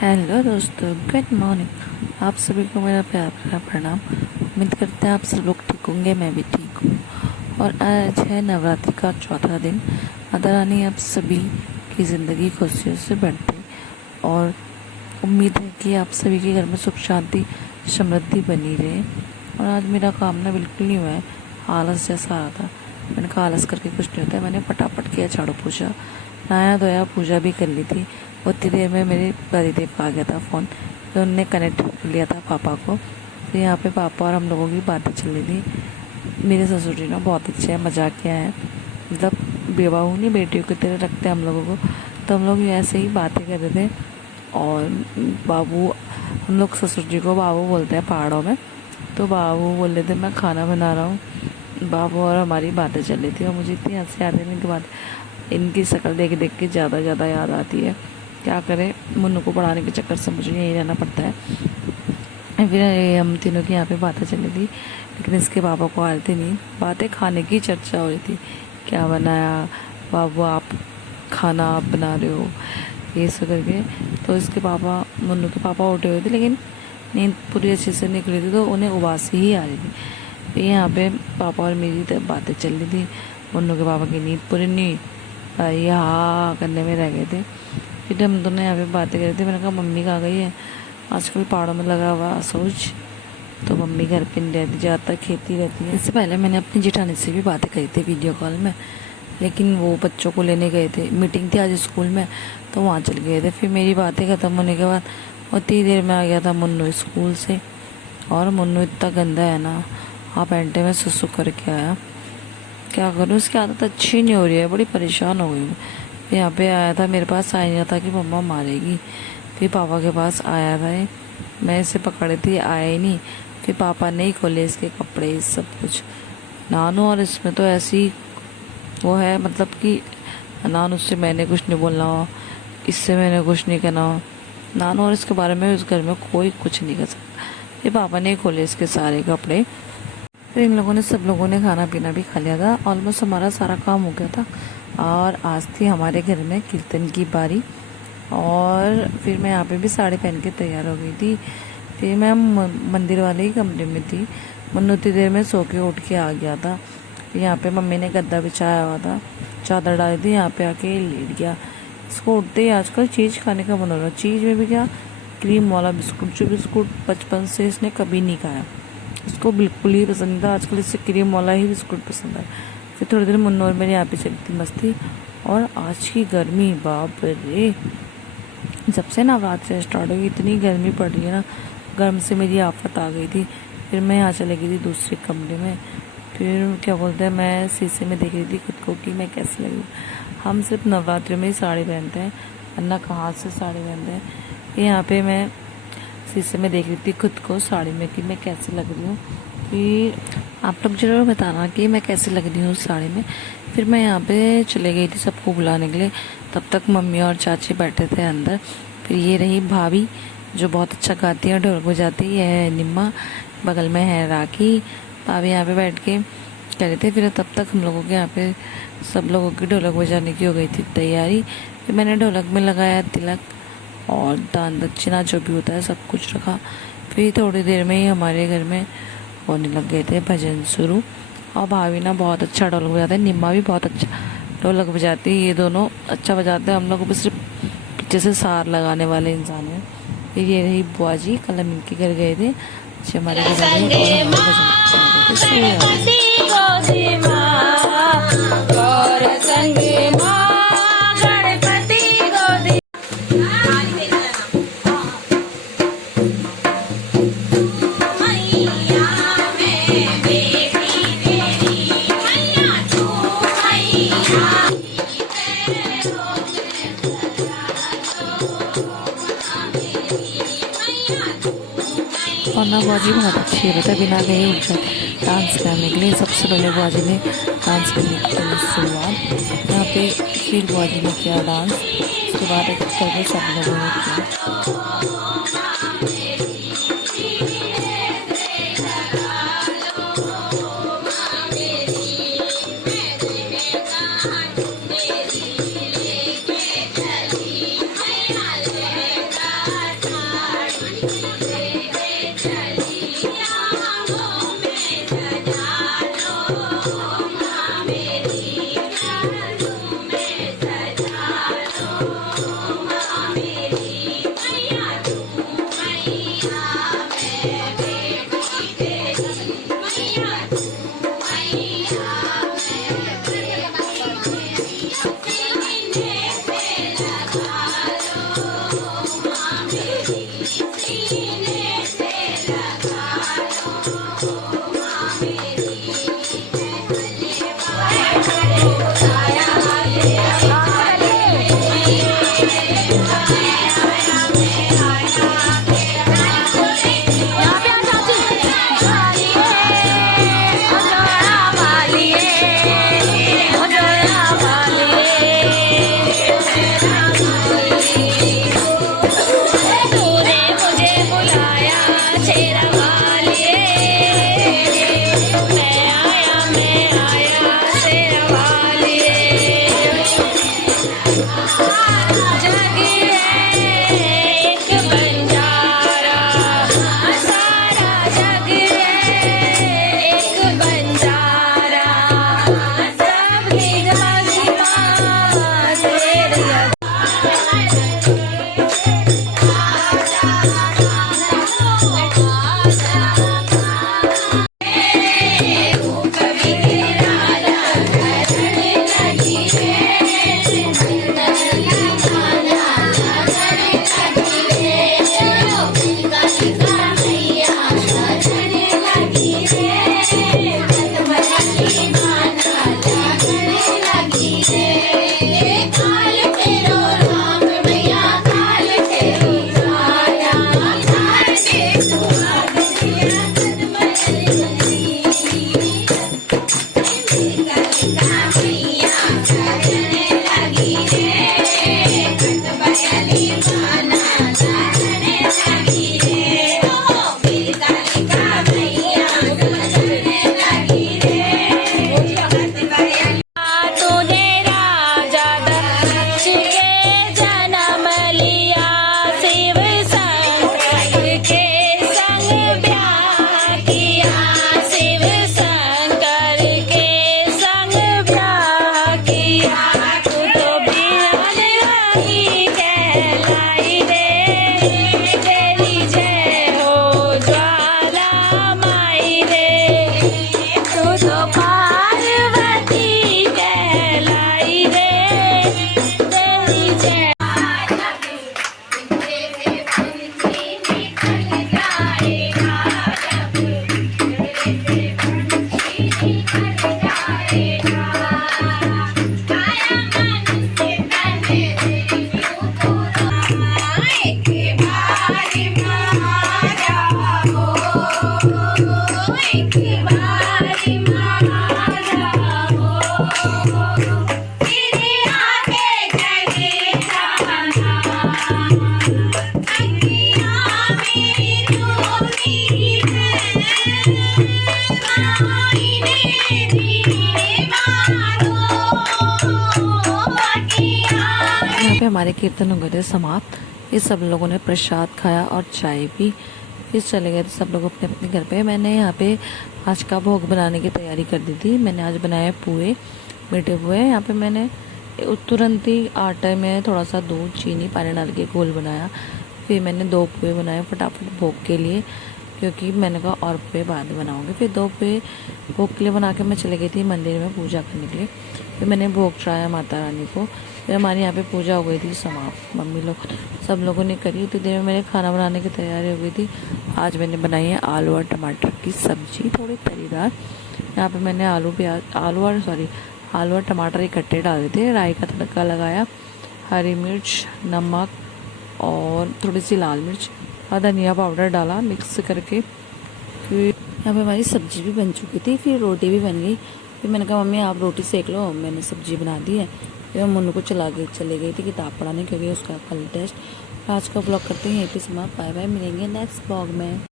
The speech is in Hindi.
हेलो दोस्तों, गुड मॉर्निंग। आप सभी को मेरा प्यार भरा प्रणाम। उम्मीद करते हैं आप सब लोग ठीक होंगे, मैं भी ठीक हूँ। और आज है नवरात्रि का चौथा दिन। माता रानी आप सभी की ज़िंदगी खुशियों से भरती और उम्मीद है कि आप सभी के घर में सुख शांति समृद्धि बनी रहे। और आज मेरा काम ना बिल्कुल नहीं हुआ है, आलस जैसा आ रहा था। मैंने कहा आलस करके कुछ नहीं होता है। मैंने फटाफट किया झाड़ू पोछा, नहाया धोया, पूजा भी कर ली थी। उतनी देर में मेरे पतिदेव का आ गया था फ़ोन, तो उनने कनेक्ट कर लिया था पापा को। तो यहाँ पे पापा और हम लोगों की बातें चल रही थी। मेरे ससुर जी ना बहुत अच्छे हैं, मजाकिया हैं, मतलब बेबहू नहीं बेटियों की तरह रखते हैं हम लोगों को। तो हम लोग ऐसे ही बातें कर रहे थे। और बाबू, हम लोग ससुर जी को बाबू बोलते हैं पहाड़ों में, तो बाबू बोल रहे थे मैं खाना बना रहा हूँ। बाबू और हमारी बातें चल रही थी और मुझे इतनी हंसी आ रही थी इनकी बात, इनकी शक्ल देख देख के ज़्यादा याद आती है। क्या करें, मुन्नू को पढ़ाने के चक्कर से मुझे यहीं रहना पड़ता है। फिर हम तीनों की यहाँ पे बातें चल रही थी, लेकिन इसके पापा को आ रही थी नहीं। बातें खाने की चर्चा हो रही थी, क्या बनाया बाबू, आप खाना आप बना रहे हो, ये सब करके। तो इसके पापा, मुन्नू के पापा उठे हुए थे, लेकिन नींद पूरी अच्छे से निकली थी, तो उन्हें उबासी ही आ रही थी। फिर यहाँ पे पापा और मेरी बातें चल रही थी। मुन्नू के पापा की नींद पूरी नहीं, यहाँ करने में रह गए थे। फिर हम दोनों यहाँ पे बातें कर रहे थे। मैंने कहा मम्मी कहाँ गई है, आजकल पहाड़ों में लगा हुआ सोच। तो मम्मी घर पे नहीं रहती, ज़्यादातर खेती रहती है। इससे पहले मैंने अपनी जेठानी से भी बातें करी थी वीडियो कॉल में, लेकिन वो बच्चों को लेने गए थे, मीटिंग थी आज स्कूल में, तो वहाँ चल गए थे। फिर मेरी बातें ख़त्म होने के बाद उतनी देर में आ गया था मुन्नू स्कूल से। और मुन्नू इतना गंदा है ना, हाफ पैंटे में सुसु करके आया। क्या करूँ, उसकी आदत अच्छी नहीं हो रही है, बड़ी परेशान हो गई हूँ। यहाँ पे आया था, मेरे पास आया था कि मम्मा मारेगी। फिर पापा के पास आया था, मैं इसे पकड़ी थी, आया ही नहीं। फिर पापा ने ही खोले इसके कपड़े सब कुछ। नानू और इसमें तो ऐसी वो है, मतलब कि नानू से मैंने कुछ नहीं बोलना हो, इससे मैंने कुछ नहीं कहना हो। नानू और इसके बारे में उस घर में कोई कुछ नहीं कर सकता। फिर पापा ने ही खोले इसके सारे कपड़े। फिर इन लोगों ने, सब लोगों ने खाना पीना भी खा लिया था। ऑलमोस्ट हमारा सारा काम हो गया था। और आज थी हमारे घर में कीर्तन की बारी। और फिर मैं यहाँ पे भी साड़ी पहन के तैयार हो गई थी। फिर मैं मंदिर वाले ही कमरे में थी। मुन्नू उतनी देर में सो के उठ के आ गया था। फिर यहाँ पे मम्मी ने गद्दा बिछाया हुआ था, चादर डाली थी, यहाँ पे आके लेट गया। इसको उठते ही आजकल चीज़ खाने का मन हो रहा है। चीज़ में भी क्या, क्रीम वाला बिस्कुट, जो बिस्कुट बचपन से इसने कभी नहीं खाया, उसको बिल्कुल ही पसंद था। आजकल इससे क्रीम वाला ही बिस्कुट पसंद है। फिर थोड़ी देर मुन्नू और मेरे यहाँ पे चलती मस्ती। और आज की गर्मी, बाप रे, जब से नवरात्रि स्टार्ट हुई इतनी गर्मी पड़ रही है ना, गर्म से मेरी आफत आ गई थी। फिर मैं यहाँ चली गई थी दूसरे कमरे में। फिर क्या बोलते हैं, मैं शीशे में देख रही थी खुद को कि मैं कैसी लगी। हम सिर्फ नवरात्रि में ही साड़ी पहनते हैं, वरना कहाँ से साड़ी पहनते हैं। यहाँ पे मैं शीशे में देख रही थी खुद को साड़ी में कि मैं कैसी लग रही हूँ। फिर आप लोग ज़रूर बताना कि मैं कैसी लग रही हूँ उस साड़ी में। फिर मैं यहाँ पे चले गई थी सबको बुलाने के लिए। तब तक मम्मी और चाची बैठे थे अंदर। फिर ये रही भाभी जो बहुत अच्छा गाती है, ढोलक बजाती है, ये है निम्मा, बगल में है राखी। भाभी यहाँ पे बैठ के कह रहे थे। फिर तब तक हम लोगों के यहाँ पे सब लोगों की ढोलक बजाने की हो गई थी तैयारी। फिर मैंने ढोलक में लगाया तिलक और दान दक्षिणा जो भी होता है सब कुछ रखा। फिर थोड़ी देर में ही हमारे घर में होने लग गए थे भजन शुरू। और भाभी ना बहुत अच्छा ढोलक बजाते हैं, निम्मा भी बहुत अच्छा ढोलक बजाती है। ये दोनों अच्छा बजाते हैं। हम लोग सिर्फ पीछे से सार लगाने वाले इंसान हैं। फिर ये रही बुआ जी, कल हम इनके घर गए थे, हमारे घर गए और हमारे भजन और ना बुआ जी बहुत अच्छी है, बता बिना कहीं उठ जाए डांस करने के लिए। सबसे पहले बुआ जी ने डांस करने की शुरुआत यहाँ पे। फिर बुआ जी ने किया डांस, उसके बाद एक करके सब लोगों ने किया। हमारे कीर्तन हो गए थे समाप्त। फिर सब लोगों ने प्रसाद खाया और चाय पी, फिर चले गए थे सब लोग अपने अपने घर पे। मैंने यहाँ पे आज का भोग बनाने की तैयारी कर दी थी। मैंने आज बनाए पुए, मीठे पुए। यहाँ पे मैंने तुरंत ही आटे में थोड़ा सा दूध, चीनी, पानी डाल के घोल बनाया। फिर मैंने 2 पुए बनाए फटाफट भोग के लिए, क्योंकि मैंने कहा और पुए बाद में बनाऊँगी। फिर 2 पुए भोग के लिए बना के मैं चली गई थी मंदिर में पूजा करने के लिए। फिर मैंने भोग चढ़ाया माता रानी को। फिर हमारे यहाँ पे पूजा हो गई थी समाप्त। मम्मी लोग सब लोगों ने करी। तो देर में मेरे खाना बनाने की तैयारी हो गई थी। आज मैंने बनाई है आलू और टमाटर की सब्जी, थोड़ी तरीदार। यहाँ पे मैंने आलू और टमाटर इकट्ठे डाले थे, राई का तड़का लगाया, हरी मिर्च, नमक और थोड़ी सी लाल मिर्च और धनिया पाउडर डाला मिक्स करके। फिर यहाँ पे हमारी सब्जी भी बन चुकी थी, फिर रोटी भी बन गई। फिर मैंने कहा मम्मी आप रोटी सेक लो, मैंने सब्जी बना दी है। फिर मैं मुन्नू को चले गई थी किताब पढ़ाने, क्योंकि उसका कल टेस्ट। आज का ब्लॉग करते हैं यहीं पे समाप्त। बाय बाय, मिलेंगे नेक्स्ट ब्लॉग में।